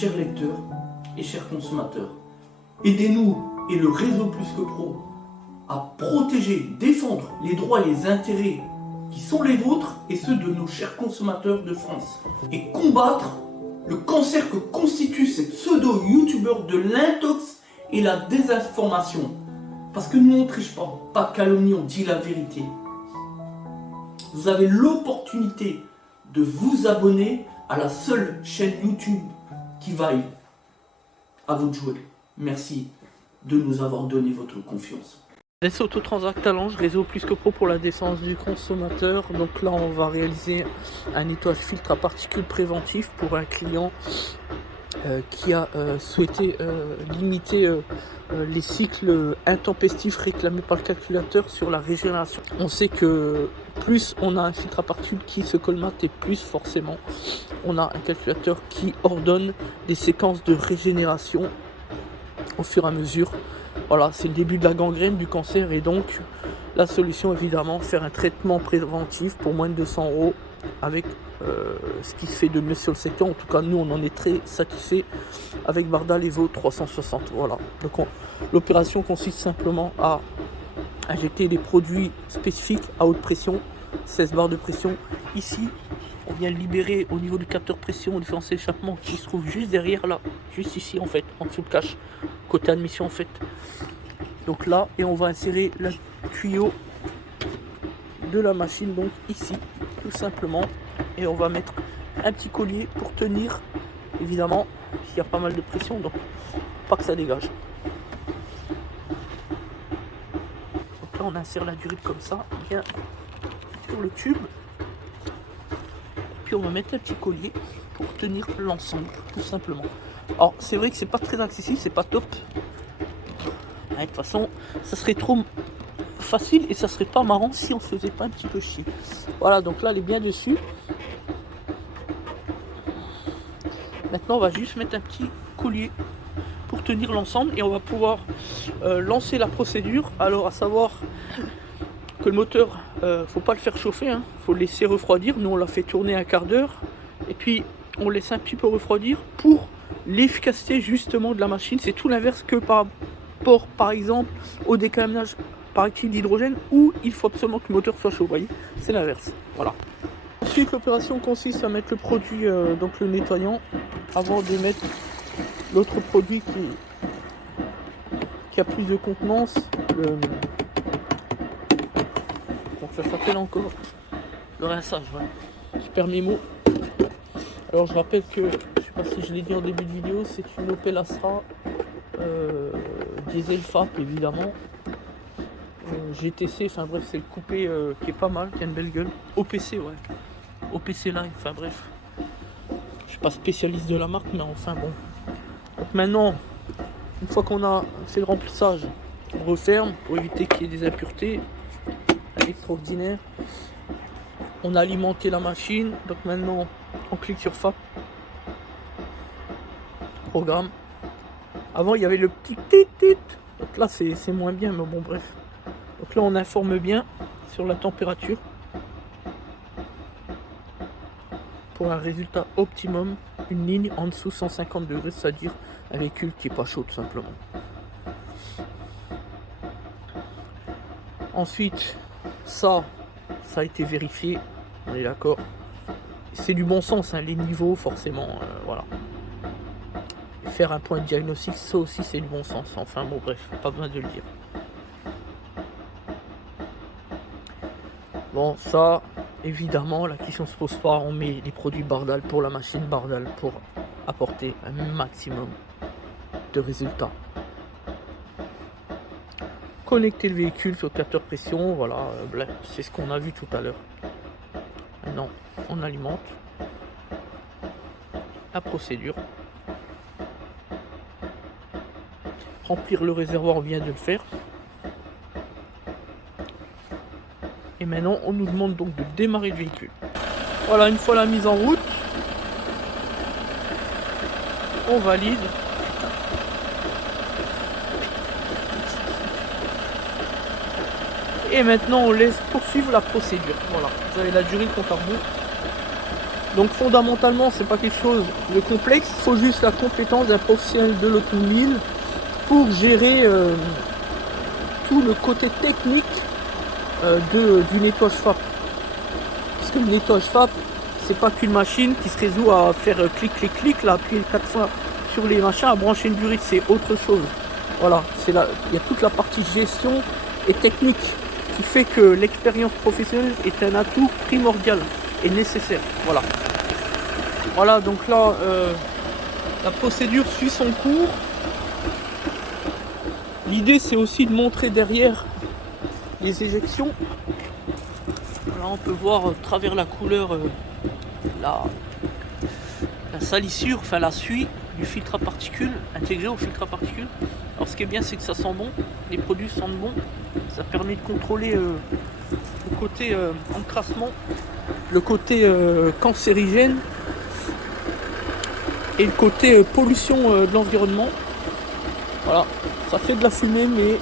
chers lecteurs et chers consommateurs. Aidez-nous et le réseau Plus que Pro à protéger, défendre les droits et les intérêts qui sont les vôtres et ceux de nos chers consommateurs de France. Et combattre le cancer que constituent ces pseudo-youtubeurs de l'intox et la désinformation. Parce que nous on ne triche pas de calomnie, on dit la vérité. Vous avez l'opportunité de vous abonner à la seule chaîne YouTube qui vaille à vous de jouer. Merci de nous avoir donné votre confiance. Laisse Autotransact Talange, réseau Plus que Pro pour la défense du consommateur. Donc là, on va réaliser un nettoyage filtre à particules préventif pour un client qui a souhaité limiter les cycles intempestifs réclamés par le calculateur sur la régénération. On sait que plus on a un filtre à particules qui se colmate et plus forcément on a un calculateur qui ordonne des séquences de régénération au fur et à mesure. Voilà, c'est le début de la gangrène du cancer et donc la solution évidemment, faire un traitement préventif pour moins de 200 € avec ce qui se fait de mieux sur le secteur. En tout cas, nous on en est très satisfait avec Bardal Evo 360. Voilà, donc l'opération consiste simplement à injecter des produits spécifiques à haute pression, 16 bars de pression. Ici, on vient libérer au niveau du capteur de pression le différentiel d'échappement qui se trouve juste derrière là, juste ici en fait, en dessous le cache, côté admission en fait. Donc là, et on va insérer le tuyau de la machine, donc ici, tout simplement. Et on va mettre un petit collier pour tenir, évidemment, il y a pas mal de pression, donc pas que ça dégage. Donc là, on insère la durite comme ça, bien sur le tube. Puis on va mettre un petit collier pour tenir l'ensemble, tout simplement. Alors, c'est vrai que c'est pas très accessible, c'est pas top. De toute façon, ça serait trop facile et ça serait pas marrant si on se faisait pas un petit peu chier. Voilà, donc là elle est bien dessus. Maintenant on va juste mettre un petit collier pour tenir l'ensemble et on va pouvoir lancer la procédure. Alors à savoir que le moteur, faut pas le faire chauffer, hein, faut le laisser refroidir. Nous on l'a fait tourner un quart d'heure et puis on laisse un petit peu refroidir pour l'efficacité justement de la machine. C'est tout l'inverse que par exemple au décaminage par actif d'hydrogène où il faut absolument que le moteur soit chaud. Vous voyez, c'est l'inverse. Voilà. Ensuite, l'opération consiste à mettre le produit, donc le nettoyant, avant de mettre l'autre produit qui a plus de contenance. Donc ça s'appelle encore le rinçage. Ouais. Je perds mes mots. Alors je rappelle que, je sais pas si je l'ai dit en début de vidéo, c'est une Opel Astra diesel FAP évidemment. GTC, enfin bref, c'est le coupé qui est pas mal, qui a une belle gueule. OPC, ouais. OPC Line, enfin bref. Je suis pas spécialiste de la marque, mais enfin bon. Donc maintenant, une fois qu'on a fait le remplissage, on referme pour éviter qu'il y ait des impuretés. Extraordinaire. On a alimenté la machine, donc maintenant on clique sur FAP. Programme. Avant il y avait le petit tit. Donc là c'est moins bien, mais bon bref. Donc là on informe bien sur la température pour un résultat optimum, une ligne en dessous 150 degrés, c'est-à-dire un véhicule qui n'est pas chaud tout simplement. Ensuite ça a été vérifié, on est d'accord. C'est du bon sens, hein, les niveaux forcément, voilà. Faire un point de diagnostic, ça aussi c'est du bon sens. Enfin bon bref, pas besoin de le dire. Bon ça, évidemment, la question se pose pas. On met des produits Bardal pour la machine Bardal pour apporter un maximum de résultats. Connecter le véhicule sur le capteur pression, voilà, c'est ce qu'on a vu tout à l'heure. Maintenant, on alimente la procédure. Remplir le réservoir, on vient de le faire. Et maintenant, on nous demande donc de démarrer le véhicule. Voilà, une fois la mise en route, on valide. Et maintenant, on laisse poursuivre la procédure. Voilà, vous avez la durée de compte à rebours. Donc fondamentalement, c'est pas quelque chose de complexe, il faut juste la compétence d'un professionnel de l'automobile pour gérer tout le côté technique du nettoyage FAP. Parce que le nettoyage FAP, c'est pas qu'une machine qui se résout à faire clic clic clic, là, appuyer 4 fois sur les machins, à brancher une durite, c'est autre chose. Voilà, il y a toute la partie gestion et technique qui fait que l'expérience professionnelle est un atout primordial et nécessaire. Voilà. Voilà, donc là, la procédure suit son cours. L'idée, c'est aussi de montrer derrière les éjections. Là, on peut voir à travers la couleur la salissure, enfin la suie du filtre à particules intégré au filtre à particules. Alors ce qui est bien, c'est que ça sent bon, les produits sentent bon, ça permet de contrôler le côté encrassement, le côté cancérigène et le côté pollution de l'environnement. Voilà, ça fait de la fumée, mais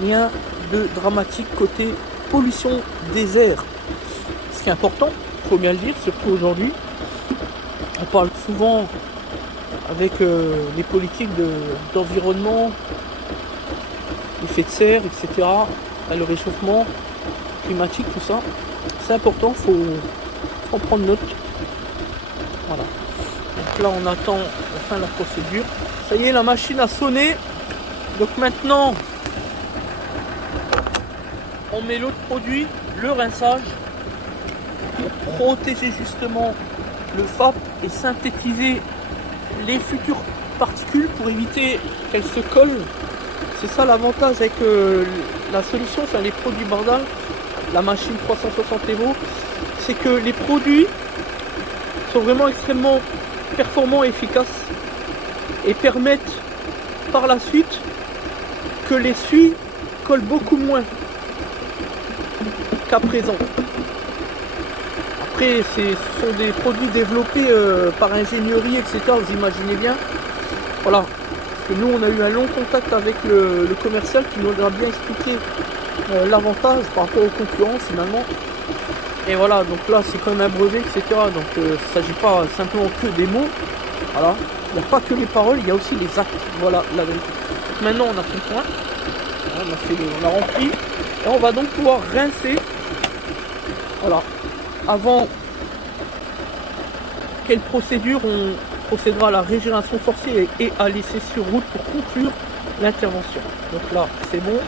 rien de dramatique côté pollution des airs. Ce qui est important, il faut bien le dire, surtout aujourd'hui. On parle souvent avec les politiques d'environnement, l'effet de serre, etc., le réchauffement climatique, tout ça. C'est important, il faut en prendre note. Voilà. Donc là, on attend la fin de la procédure. Ça y est, la machine a sonné. Donc maintenant, on met l'autre produit, le rinçage, pour protéger justement le FAP et synthétiser les futures particules pour éviter qu'elles se collent. C'est ça l'avantage avec la solution, enfin les produits Bardal, la machine 360 Evo, c'est que les produits sont vraiment extrêmement performants et efficaces et permettent par la suite que les suies collent beaucoup moins qu'à présent. Après, ce sont des produits développés par ingénierie, etc. Vous imaginez bien. Voilà. Parce que nous, on a eu un long contact avec le commercial qui nous a bien expliqué l'avantage par rapport aux concurrents finalement. Et voilà, donc là, c'est quand même un brevet, etc. Donc, il ne s'agit pas simplement que des mots. Voilà. Il n'y a pas que les paroles, il y a aussi les actes. Voilà la vérité. Maintenant, on a fait le point. On a rempli. Et on va donc pouvoir rincer. Voilà. Avant quelle procédure, on procédera à la régénération forcée et à l'essai sur route pour conclure l'intervention. Donc là, c'est bon.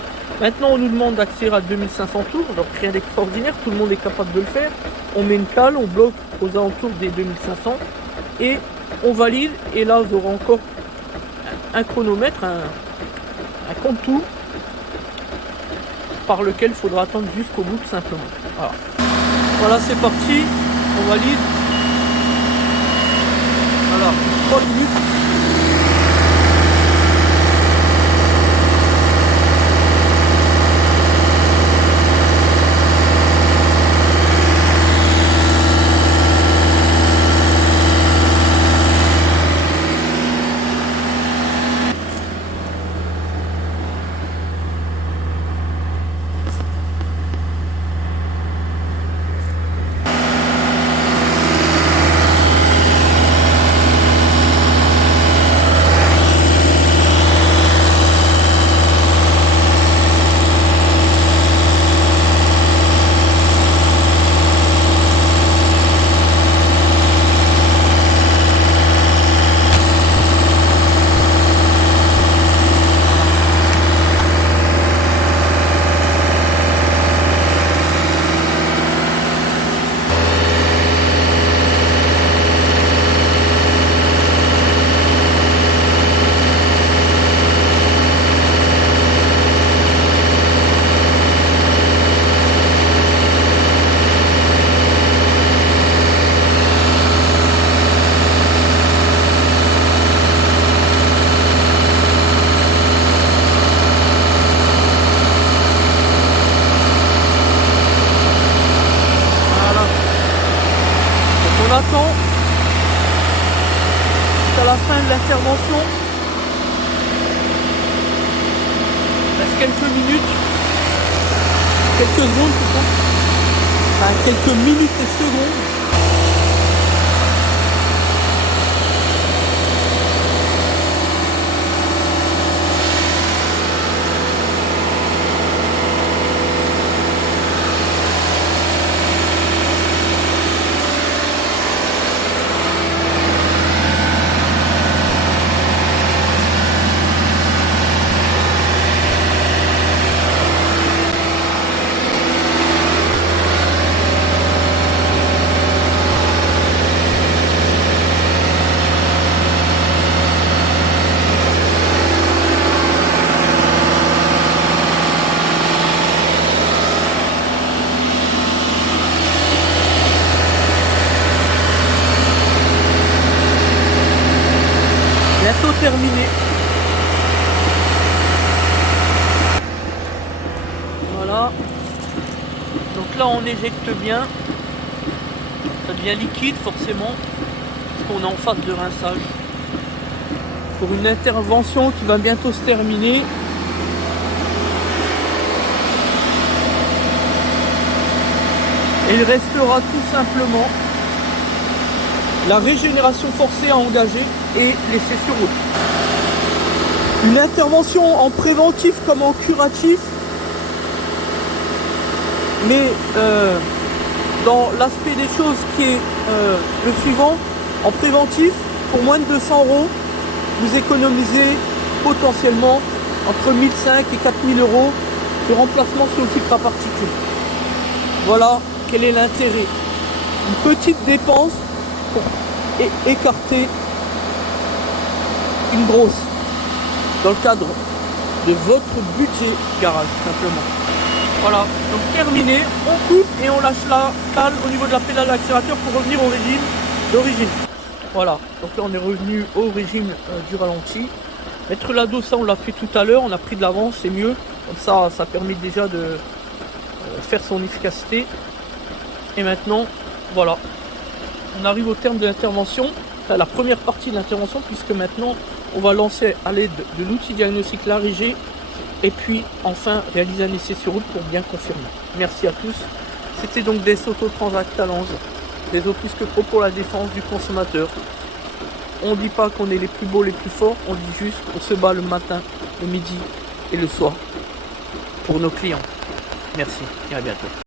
Maintenant, on nous demande d'accélérer à 2500 tours, donc rien d'extraordinaire, tout le monde est capable de le faire. On met une cale, on bloque aux alentours des 2500 et on valide. Et là, vous aurez encore un chronomètre, un compte-tour par lequel il faudra attendre jusqu'au bout tout simplement. Voilà. Voilà, c'est parti, on valide. Voilà, 3 minutes. attend jusqu'à la fin de l'intervention. Il reste quelques minutes, quelques secondes plutôt, enfin quelques minutes et secondes. terminé. Voilà. Donc là on éjecte bien. Ça devient liquide forcément, parce qu'on est en phase de rinçage. Pour une intervention qui va bientôt se terminer. Et il restera tout simplement la régénération forcée à engager et laisser sur route. Une intervention en préventif comme en curatif, mais dans l'aspect des choses qui est le suivant, en préventif, pour moins de 200 €, vous économisez potentiellement entre 1500 et 4000 € de remplacement sur le filtre à particules. Voilà quel est l'intérêt. Une petite dépense pour écarter une grosse dans le cadre de votre budget garage simplement. Voilà, donc terminé, on coupe et on lâche la cale au niveau de la pédale d'accélérateur pour revenir au régime d'origine. Voilà, donc là on est revenu au régime du ralenti. Mettre l'ado, ça on l'a fait tout à l'heure, on a pris de l'avance, c'est mieux. Comme ça permet déjà de faire son efficacité. Et maintenant, voilà, on arrive au terme de l'intervention, enfin la première partie de l'intervention, puisque maintenant on va lancer à l'aide de l'outil diagnostic l'ARG et puis enfin réaliser un essai sur route pour bien confirmer. Merci à tous. C'était donc des Autotransact Talange, des Plus que Pro pour la défense du consommateur. On ne dit pas qu'on est les plus beaux, les plus forts, on dit juste qu'on se bat le matin, le midi et le soir pour nos clients. Merci et à bientôt.